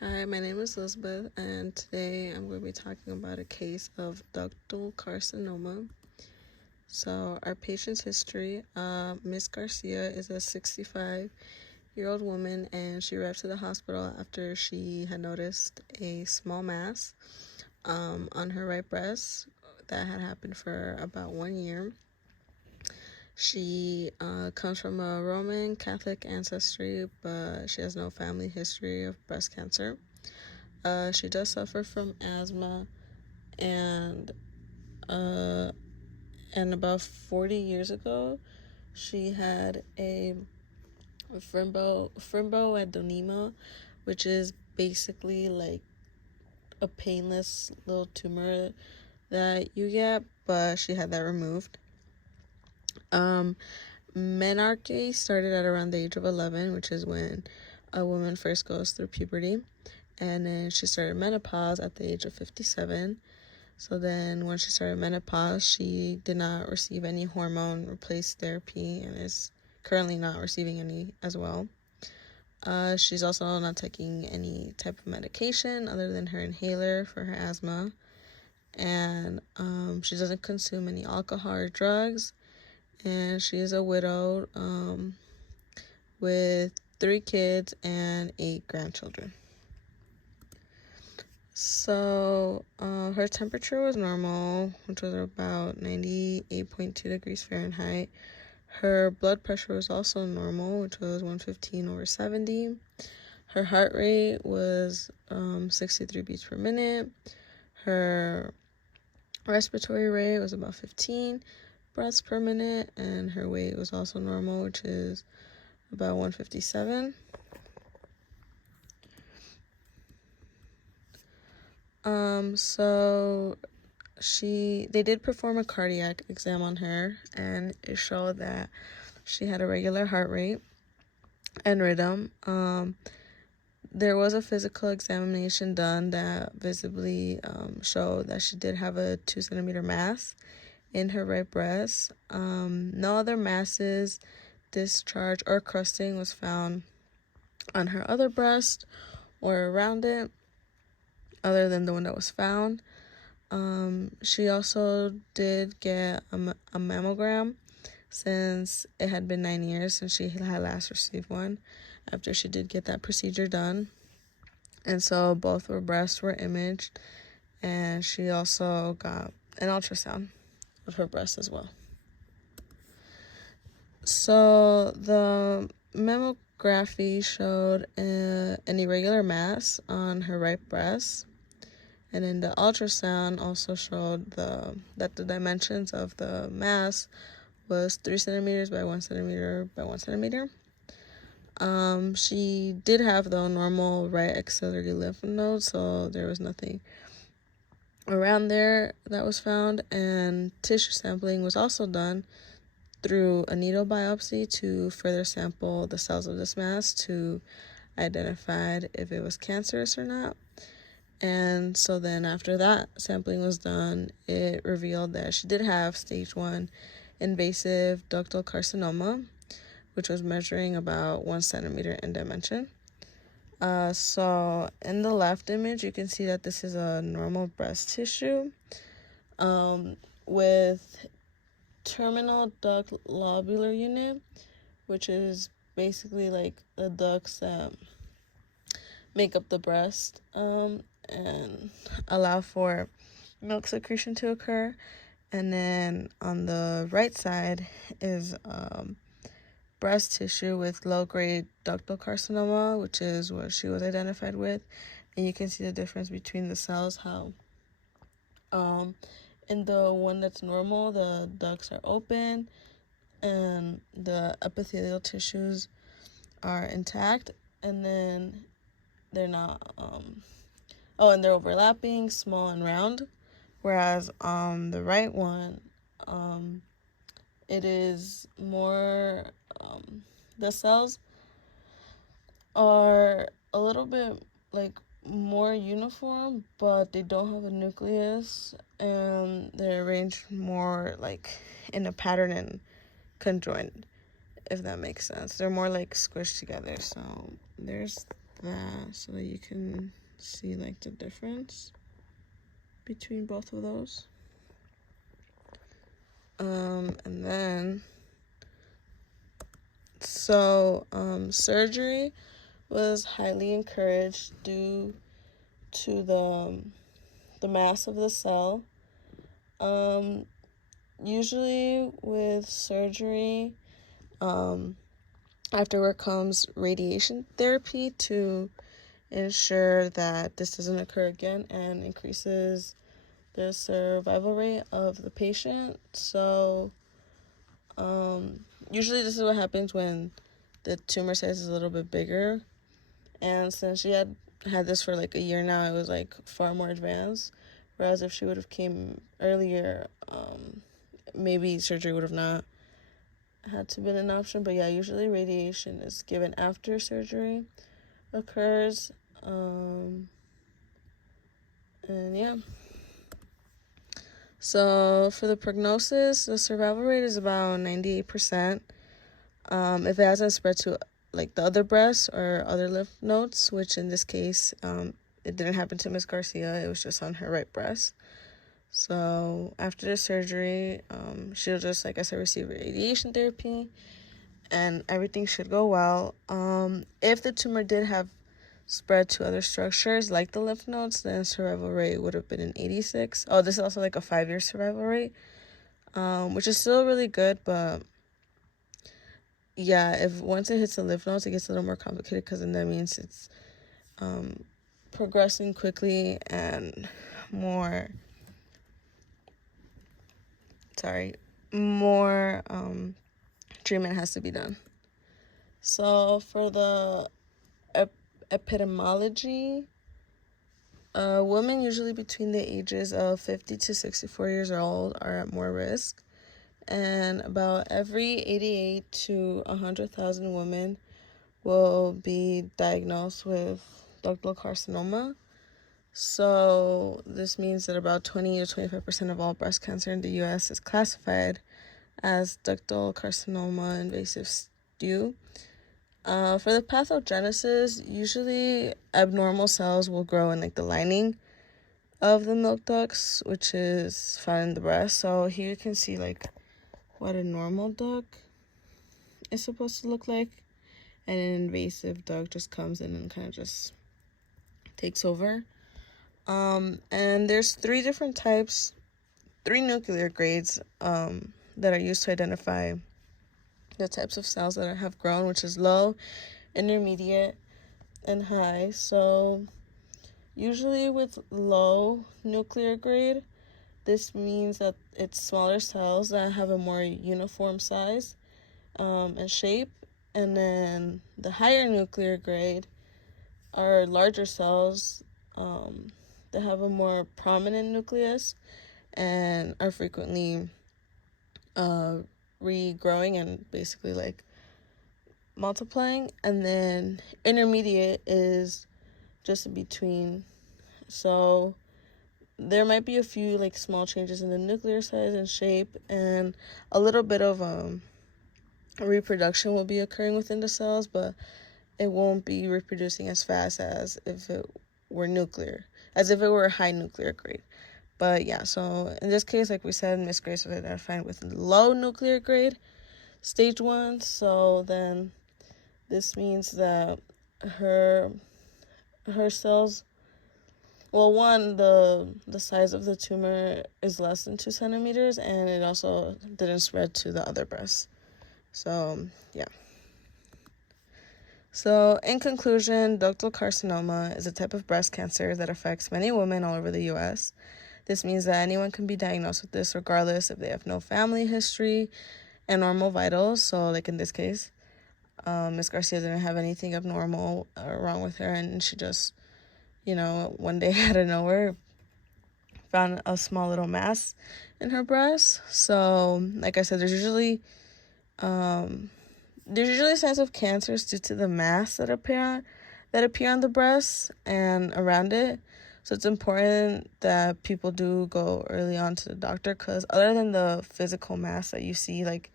Hi, my name is Elizabeth, and today I'm going to be talking about a case of ductal carcinoma. So, our patient's history: Miss Garcia is a 65-year-old woman, and she arrived to the hospital after she had noticed a small mass on her right breast that had happened for about 1 year. She comes from a Roman Catholic ancestry, but she has no family history of breast cancer. She does suffer from asthma, and uh, and about 40 years ago, she had a fibroadenoma, which is basically like a painless little tumor that you get, but she had that removed. Menarche started at around the age of 11, which is when a woman first goes through puberty, and then she started menopause at the age of 57. So then when she started menopause, she did not receive any hormone replaced therapy and is currently not receiving any as well. She's also not taking any type of medication other than her inhaler for her asthma. And she doesn't consume any alcohol or drugs. And she is a widow with 3 kids and 8 grandchildren. So her temperature was normal, which was about 98.2 degrees Fahrenheit. Her blood pressure was also normal, which was 115/70. Her heart rate was 63 beats per minute. Her respiratory rate was about 15 breaths per minute, and her weight was also normal, which is about 157. So they did perform a cardiac exam on her, and it showed that she had a regular heart rate and rhythm. There was a physical examination done that visibly showed that she did have a 2 centimeter mass in her right breast. No other masses, discharge, or crusting was found on her other breast or around it, other than the one that was found. She also did get a mammogram, since it had been 9 years since she had last received one, after she did get that procedure done. And so both her breasts were imaged, and she also got an ultrasound of her breast as well. So the mammography showed an irregular mass on her right breast, and then the ultrasound also showed that the dimensions of the mass was 3 centimeters by 1 centimeter by 1 centimeter. She did have the normal right axillary lymph node, so there was nothing around there that was found, and tissue sampling was also done through a needle biopsy to further sample the cells of this mass to identify if it was cancerous or not. And so then after that sampling was done, it revealed that she did have stage 1 invasive ductal carcinoma, which was measuring about 1 centimeter in dimension. So in the left image, you can see that this is a normal breast tissue with terminal duct lobular unit, which is basically like the ducts that make up the breast and allow for milk secretion to occur. And then on the right side is breast tissue with low-grade ductal carcinoma, which is what she was identified with. And you can see the difference between the cells, how in the one that's normal, the ducts are open and the epithelial tissues are intact, and then they're not and they're overlapping, small and round. Whereas on the right one, it is more the cells are a little bit like more uniform, but they don't have a nucleus, and they're arranged more like in a pattern and conjoined, if that makes sense. They're more like squished together. So there's that so that you can see like the difference between both of those. And then surgery was highly encouraged due to the mass of the cell. Usually with surgery, afterward comes radiation therapy to ensure that this doesn't occur again and increases the survival rate of the patient. So usually this is what happens when the tumor size is a little bit bigger. And since she had this for like a year now, it was like far more advanced. Whereas if she would have came earlier, maybe surgery would have not had to been an option. But yeah, usually radiation is given after surgery occurs. And yeah. So for the prognosis, the survival rate is about 98%. If it hasn't spread to like the other breasts or other lymph nodes, which in this case, it didn't happen to Miss Garcia. It was just on her right breast. So after the surgery, she'll just, like I said, receive radiation therapy, and everything should go well. If the tumor did have spread to other structures like the lymph nodes, then survival rate would have been an 86. Oh, this is also like a 5-year survival rate, which is still really good, but yeah, if once it hits the lymph nodes, it gets a little more complicated because then that means it's progressing quickly and more treatment has to be done. So for the epidemiology, women usually between the ages of 50 to 64 years old are at more risk, and about every 88 to 100,000 women will be diagnosed with ductal carcinoma. So this means that about 20 to 25% of all breast cancer in the U.S. is classified as ductal carcinoma invasive STU. For the pathogenesis, usually abnormal cells will grow in like the lining of the milk ducts, which is found in the breast. So here you can see like what a normal duct is supposed to look like, and an invasive duct just comes in and kind of just takes over. And there's 3 different types, 3 nuclear grades that are used to identify the types of cells that have grown, which is low, intermediate, and high. So usually with low nuclear grade, this means that it's smaller cells that have a more uniform size and shape. And then the higher nuclear grade are larger cells that have a more prominent nucleus and are frequently regrowing and basically like multiplying. And then intermediate is just in between. So there might be a few like small changes in the nuclear size and shape, and a little bit of reproduction will be occurring within the cells, but it won't be reproducing as fast as if it were a high nuclear grade. But yeah, so in this case, like we said, Miss Grace was identified with low nuclear grade, stage 1. So then this means that her cells, well, one, the size of the tumor is less than 2 centimeters, and it also didn't spread to the other breasts. So yeah. So in conclusion, ductal carcinoma is a type of breast cancer that affects many women all over the U.S. This means that anyone can be diagnosed with this regardless if they have no family history and normal vitals. So like in this case, Miss Garcia didn't have anything abnormal wrong with her, and she just, one day out of nowhere found a small little mass in her breast. So like I said, there's usually signs of cancers due to the mass that appear on the breast and around it. So it's important that people do go early on to the doctor, because other than the physical mass that you see, like,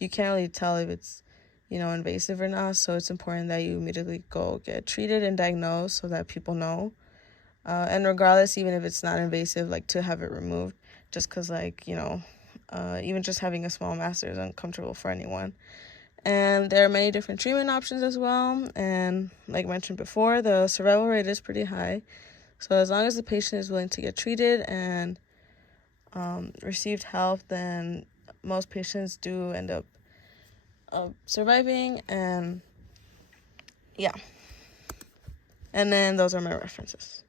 you can't really tell if it's invasive or not. So it's important that you immediately go get treated and diagnosed so that people know. And regardless, even if it's not invasive, like, to have it removed, just because, like, even just having a small mass is uncomfortable for anyone. And there are many different treatment options as well. And like mentioned before, the survival rate is pretty high. So as long as the patient is willing to get treated and received help, then most patients do end up surviving. And yeah. And then those are my references.